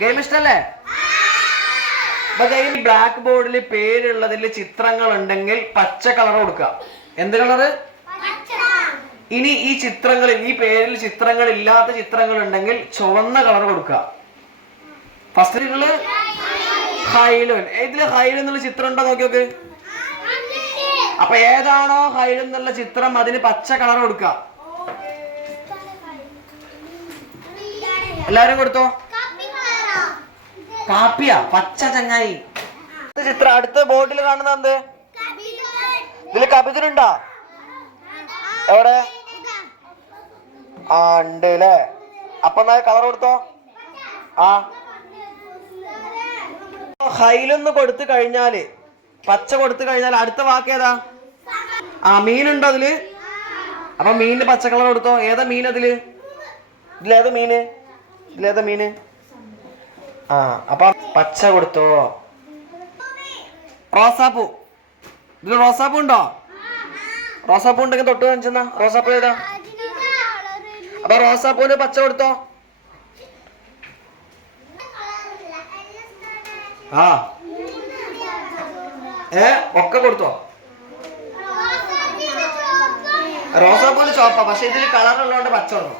Game ഇഷ്ടല്ലേ? അപ്പൊ game black ബോർഡിൽ പേരുള്ളതിൽ ചിത്രങ്ങൾ ഉണ്ടെങ്കിൽ പച്ച കളർ കൊടുക്കുക. എന്ത് കളറ്? ഇനി ഈ ചിത്രങ്ങളിൽ ഈ പേരിൽ ചിത്രങ്ങൾ ഇല്ലാത്ത ചിത്രങ്ങൾ ഉണ്ടെങ്കിൽ ചുവന്ന കളർ കൊടുക്കുക. ഫസ്റ്റ് ഹൈലൻ. ഇതില് ഹൈലൻ എന്നുള്ള ചിത്രം ഉണ്ടോ നോക്കി നോക്ക്. അപ്പൊ ഏതാണോ ഹൈലൻ എന്നുള്ള ചിത്രം അതിന് പച്ച കളർ കൊടുക്കുക. എല്ലാരും കൊടുത്തോ? കാപ്പിയാ? പച്ച ചങ്ങായി. ചിത്രം അടുത്ത ബോർഡിൽ കാണുന്ന എന്ത്? ഇതില് കപിതനുണ്ടോ? എവിടെ? ആ ഉണ്ട് അല്ലേ. അപ്പൊ എന്നാ കളർ കൊടുത്തോ. ആ ഹൈലൊന്ന് കൊടുത്തു കഴിഞ്ഞാല്, പച്ച കൊടുത്തു കഴിഞ്ഞാൽ അടുത്ത വാക്ക് ഏതാ? ആ മീനുണ്ടോ അതില്? അപ്പൊ മീനിന് പച്ച കളർ കൊടുത്തോ. ഏതാ മീൻ അതില്? ഇതിലേതാ മീന്? ഇതിലേതാ മീന്? ആ അപ്പൊ പച്ച കൊടുത്തോ. റോസാപ്പൂ. ഇതില് റോസാപ്പൂ ഉണ്ടോ? റോസാപ്പൂ ഉണ്ടെങ്കിൽ തൊട്ട് കാണിച്ചെന്നാ. റോസാപ്പൂ ഏതാ? അപ്പൊ റോസാപ്പൂന് പച്ച കൊടുത്തോ. ആ ഒക്കെ കൊടുത്തോ. റോസാപ്പൂന് ചോപ്പ, പക്ഷെ ഇതിൽ കളർ ഉള്ളതുകൊണ്ട് പച്ച കൊടുത്തോ.